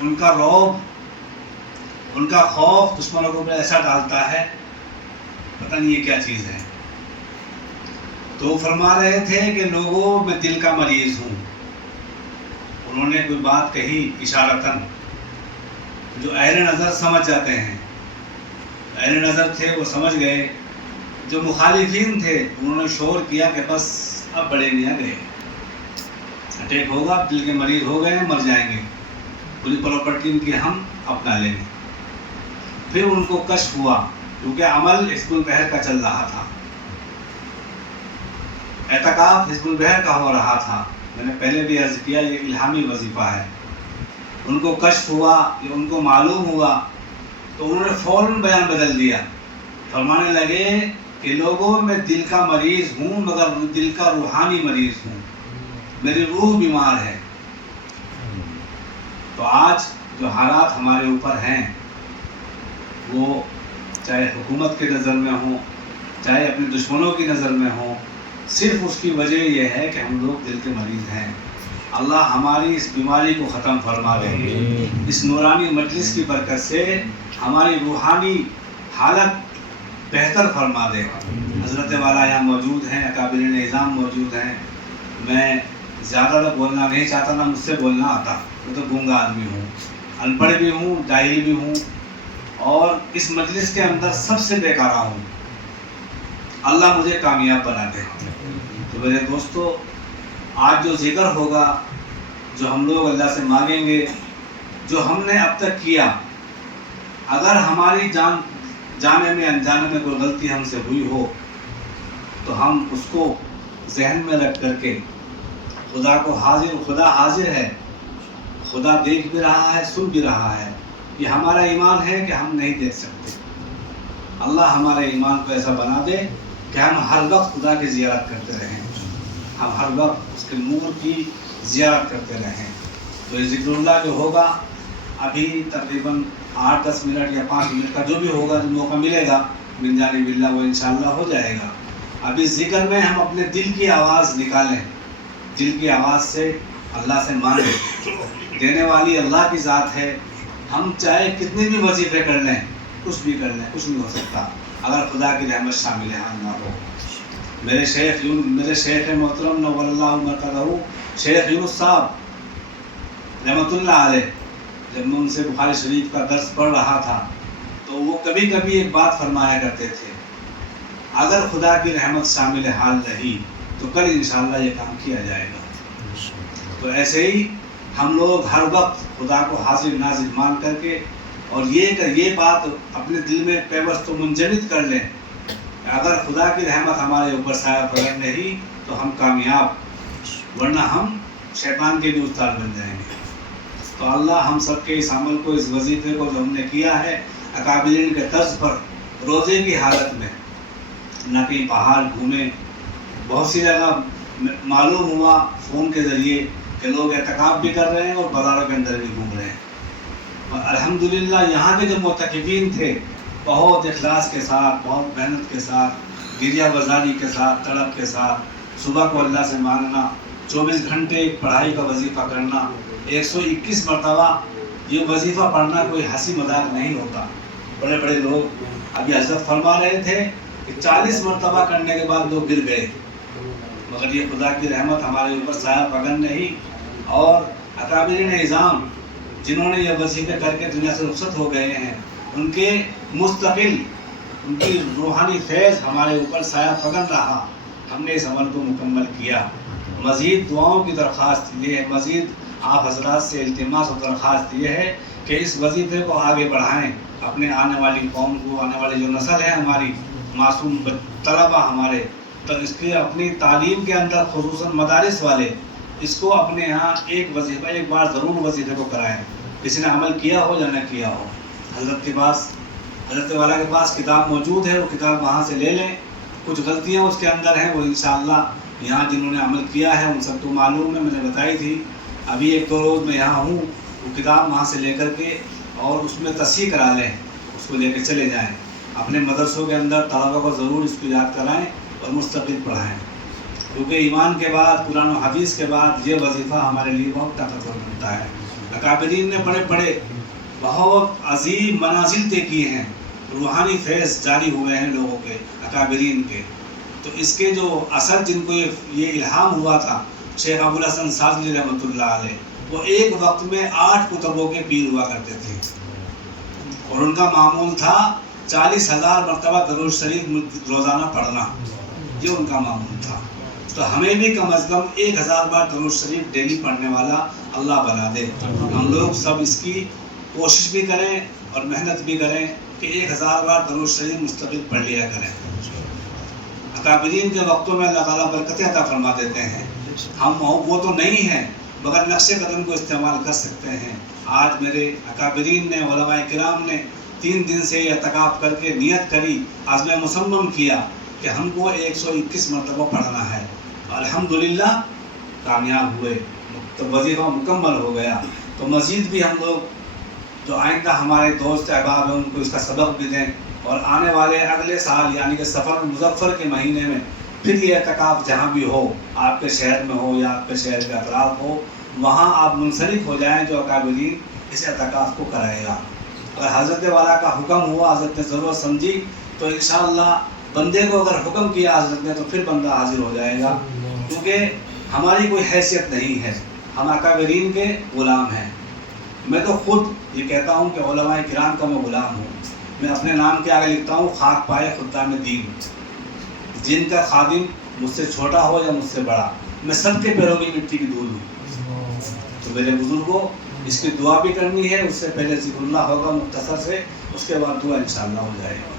ان کا رعب، ان کا خوف دشمنوں کو ایسا ڈالتا ہے، پتہ نہیں یہ کیا چیز ہے۔ تو فرما رہے تھے کہ لوگوں میں دل کا مریض ہوں۔ انہوں نے کوئی بات کہی اشارتاً، جو اہل نظر سمجھ جاتے ہیں، اہل نظر تھے وہ سمجھ گئے، جو مخالفین تھے انہوں نے شور کیا کہ بس اب بڑے میاں گئے، اٹیک ہوگا، دل کے مریض ہو گئے ہیں، مر جائیں گے، پوری پراپرٹی ان کی ہم اپنا لیں گے۔ پھر ان کو کشف ہوا، کیونکہ عمل حزب البحر کا چل رہا تھا، اعتکاف حزب البحر کا ہو رہا تھا۔ میں نے پہلے بھی عرض کیا یہ الہامی وظیفہ ہے۔ ان کو کشف ہوا، یہ ان کو معلوم ہوا، تو انہوں نے فوراً بیان بدل دیا، فرمانے لگے کہ لوگوں میں دل کا مریض ہوں مگر دل کا روحانی مریض ہوں، میری روح بیمار ہے۔ تو آج جو حالات ہمارے اوپر ہیں وہ چاہے حکومت کی نظر میں ہوں، چاہے اپنے دشمنوں کی نظر میں ہوں، صرف اس کی وجہ یہ ہے کہ ہم لوگ دل کے مریض ہیں۔ اللہ ہماری اس بیماری کو ختم فرما دے، اس نورانی مجلس کی برکت سے ہماری روحانی حالت بہتر فرما دے۔ حضرت والا یہاں موجود ہیں، اکابرین اعظام موجود ہیں۔ میں زیادہ تو بولنا نہیں چاہتا، نہ مجھ سے بولنا آتا، میں تو گونگا آدمی ہوں، ان پڑھ بھی ہوں، جاہل بھی ہوں، اور اس مجلس کے اندر سب سے بیکارہ ہوں۔ اللہ مجھے کامیاب بنا دے۔ تو میرے دوستو، آج جو ذکر ہوگا، جو ہم لوگ اللہ سے مانگیں گے، جو ہم نے اب تک کیا، اگر ہماری جانے میں انجانے میں کوئی غلطی ہم سے ہوئی ہو تو ہم اس کو ذہن میں رکھ کر کے خدا حاضر ہے، خدا دیکھ بھی رہا ہے، سن بھی رہا ہے۔ یہ ہمارا ایمان ہے کہ ہم نہیں دیکھ سکتے۔ اللہ ہمارے ایمان کو ایسا بنا دے کہ ہم ہر وقت خدا کی زیارت کرتے رہیں، ہم ہر وقت اس کے نور کی زیارت کرتے رہیں۔ تو یہ ذکر اللہ جو ہوگا ابھی تقریباً 8-10 منٹ یا 5 منٹ کا جو بھی ہوگا، جو موقع ملے گا من جانب اللہ، وہ انشاءاللہ ہو جائے گا۔ ابھی ذکر میں ہم اپنے دل کی آواز نکالیں، دل کی آواز سے اللہ سے مانگیں۔ دینے والی اللہ کی ذات ہے، ہم چاہے کتنے بھی وظیفے کر لیں، کچھ بھی کر لیں، کچھ نہیں ہو سکتا اگر خدا کی رحمت شامل حال نہ ہو۔ میرے شیخ محترم نور اللہ مرکزہ شیخ یونس صاحب رحمۃ اللہ علیہ، جب میں ان سے بخاری شریف کا درس پڑھ رہا تھا تو وہ کبھی کبھی ایک بات فرمایا کرتے تھے، اگر خدا کی رحمت شامل حال رہی تو کل انشاءاللہ یہ کام کیا جائے گا۔ تو ایسے ہی ہم لوگ ہر وقت خدا کو حاضر ناظر مان کر کے، اور یہ بات اپنے دل میں پیوست و منجمد کر لیں کہ اگر خدا کی رحمت ہمارے اوپر سایہ پکڑ رہی تو ہم کامیاب، ورنہ ہم شیطان کے بھی استاد بن جائیں گے۔ تو اللہ ہم سب کے اس عمل کو، اس وظیفے کو جو ہم نے کیا ہے اکابرین کے طرز پر، روزے کی حالت میں، نہ کہیں پہاڑ گھومے، بہت سی جگہ معلوم ہوا فون کے ذریعے کہ لوگ اعتکاف بھی کر رہے ہیں اور بازاروں کے اندر بھی گھوم رہے ہیں۔ اور الحمدللہ یہاں کے جو معتکفین تھے بہت اخلاص کے ساتھ، بہت محنت کے ساتھ، گریہ بزاری کے ساتھ، تڑپ کے ساتھ، صبح کو اللہ سے مانگنا، 24 گھنٹے پڑھائی کا وظیفہ کرنا، 121 مرتبہ یہ وظیفہ پڑھنا کوئی ہنسی مذاق نہیں ہوتا۔ بڑے بڑے لوگ، ابھی حضرت فرما رہے تھے کہ 40 مرتبہ کرنے کے بعد لوگ گر گئے، مگر یہ خدا کی رحمت ہمارے اوپر سایہ پکڑ نہیں۔ اور اکابرین اعظام جنہوں نے یہ وظیفے کر کے دنیا سے رخصت ہو گئے ہیں، ان کے مستقل ان کی روحانی فیض ہمارے اوپر سایہ پکڑ رہا، ہم نے اس عمل کو مکمل کیا۔ مزید دعاؤں کی درخواست یہ ہے، مزید آپ حضرات سے التماس و درخواست یہ ہے کہ اس وظیفے کو آگے بڑھائیں، اپنے آنے والی قوم کو، آنے والی جو نسل ہے ہماری، معصوم طلبہ ہمارے، تو اس کی اپنی تعلیم کے اندر خصوصاً مدارس والے اس کو اپنے یہاں ایک بار ضرور وظیفے کو کرائیں، کسی نے عمل کیا ہو یا نہ کیا ہو۔ حضرت والا کے پاس کتاب موجود ہے، وہ کتاب وہاں سے لے لیں، کچھ غلطیاں اس کے اندر ہیں وہ انشاءاللہ یہاں جنہوں نے عمل کیا ہے ان سب کو معلوم ہے، میں نے بتائی تھی۔ ابھی 1-2 روز میں یہاں ہوں، وہ کتاب وہاں سے لے کر کے اور اس میں تصحیح کرا لیں، اس کو لے کے چلے جائیں، اپنے مدرسوں کے اندر طلبہ کو ضرور اس کو یاد کرائیں اور مستقل پڑھائیں، کیونکہ ایمان کے بعد، قرآن و حدیث کے بعد یہ وظیفہ ہمارے لیے بہت طاقتور ہوتا ہے۔ اکابرین نے بڑے بڑے بہت عظیم منازل طے کیے ہیں، روحانی فیض جاری ہوئے ہیں لوگوں کے، اکابرین کے. تو اس کے جو اثر جن کو یہ الہام ہوا تھا، شیخ ابوالحسن شاذلی رحمۃ اللہ علیہ، وہ ایک وقت میں 8 کتبوں کے پیر ہوا کرتے تھے، اور ان کا معمول تھا 40,000 مرتبہ درود شریف روزانہ پڑھنا. یہ ان کا معمول تھا. تو ہمیں بھی کم از کم 1000 بار درود شریف ڈیلی پڑھنے والا اللہ بنا دے. ہم لوگ سب اس کی کوشش بھی کریں اور محنت بھی کریں کہ 1000 بار درود شریف مستقل پڑھ لیا کریں. اکابرین کے وقتوں میں اللہ تعالیٰ برکتیں عطا فرما دیتے ہیں. ہم وہ تو نہیں ہیں مگر نقش قدم کو استعمال کر سکتے ہیں. آج میرے اکابرین نے، علماء کرام نے 3 دن سے یہ اعتکاف کر کے نیت کری، عزم مصمم کیا کہ ہم کو 121 مرتبہ پڑھنا ہے. الحمدللہ کامیاب ہوئے، تو وظیفہ مکمل ہو گیا. تو مزید بھی ہم لوگ جو آئندہ ہمارے دوست احباب ہیں ان کو اس کا سبق بھی دیں، اور آنے والے اگلے سال یعنی کہ سفر مظفر کے مہینے میں پھر یہ اعتکاف جہاں بھی ہو، آپ کے شہر میں ہو یا آپ کے شہر کے اطراف ہو، وہاں آپ منسلک ہو جائیں جو اکابرین اس اعتکاف کو کرائے گا. اگر حضرت والا کا حکم ہوا، حضرت نے ضرورت سمجھی، تو انشاءاللہ بندے کو اگر حکم کیا حضرت نے تو پھر بندہ حاضر ہو جائے گا. کیونکہ ہماری کوئی حیثیت نہیں ہے، ہم اکابرین کے غلام ہیں. میں تو خود یہ کہتا ہوں کہ علماء کرام کا میں غلام ہوں. میں اپنے نام کے آگے لکھتا ہوں خاک پائے خدام دین. جن کا خادم مجھ سے چھوٹا ہو یا مجھ سے بڑا، میں سب کے پیروں کی مٹی کی دھول ہوں. تو میرے بزرگوں اس کی دعا بھی کرنی ہے. اس سے پہلے ذکر اللہ ہوگا مختصر سے، اس کے بعد دعا انشاءاللہ ہو جائے گا.